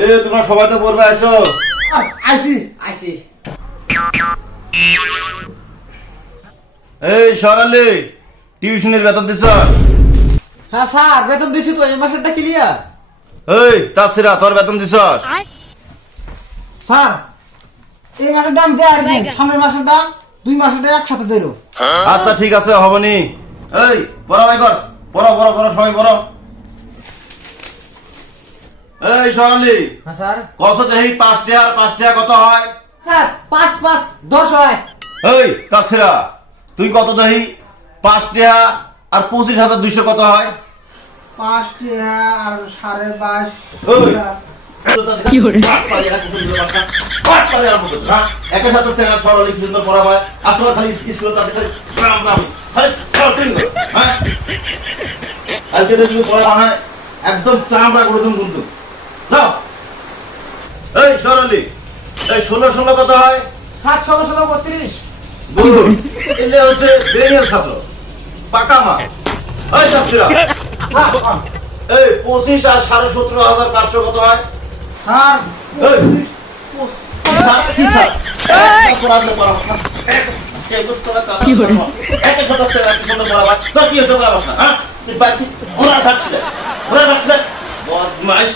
এই তোমরা সবাই তো পড়বে আসো। আইছি আইছি। এই সরালি টিউশনের বেতন দিছ? হ্যাঁ স্যার বেতন দিছি তো, এই মাসেরটা ক্লিয়ার। এই তাছরা তোর বেতন দিছ? স্যার এই মাসের দাম দেয় আর কি, সামনের মাসের দাম 2 মাসের দাম একসাথে দেরো। আচ্ছা ঠিক আছে হবনি। এই পড়া ভাই কর, পড়ো পড়ো পড়ো সবাই পড়ো। এই সরালি হ্যাঁ স্যার। কত দেহি 5 টাকা আর 5 টাকা কত হয়? স্যার 5 5 10 হয়। এই তাছরা তুই কত দেহি 5 টাকা আর 25,200 কত হয়? 5 টাকা আর 22.5। ওই কি করে? একের সাথে চেনা সরলি কি সুন্দর পড়া হয়। আপনারা খালি স্কুলে তাদের খালি হ্যাঁ আজকে তো তুমি পড়া হয় একদম চামড়া করে তুমি কিন্তু যাও। এই সরলি এই 16 কত হয়? স্যার 16 16 32। গুড এলে হচ্ছে ব্রেনিয়াল ছাত্র পাকা মা। এই ছাত্রীরা এই 25 আর 17,500 কত হয়? স্যার এই কি স্যার পড়ালে পড়া না কি করে? একে সদস্য একই সঙ্গে পড়া হয় তো কি হতে পারছ না? হ্যাঁ তুই বাকি ওরা থাকছে বদমাইশ।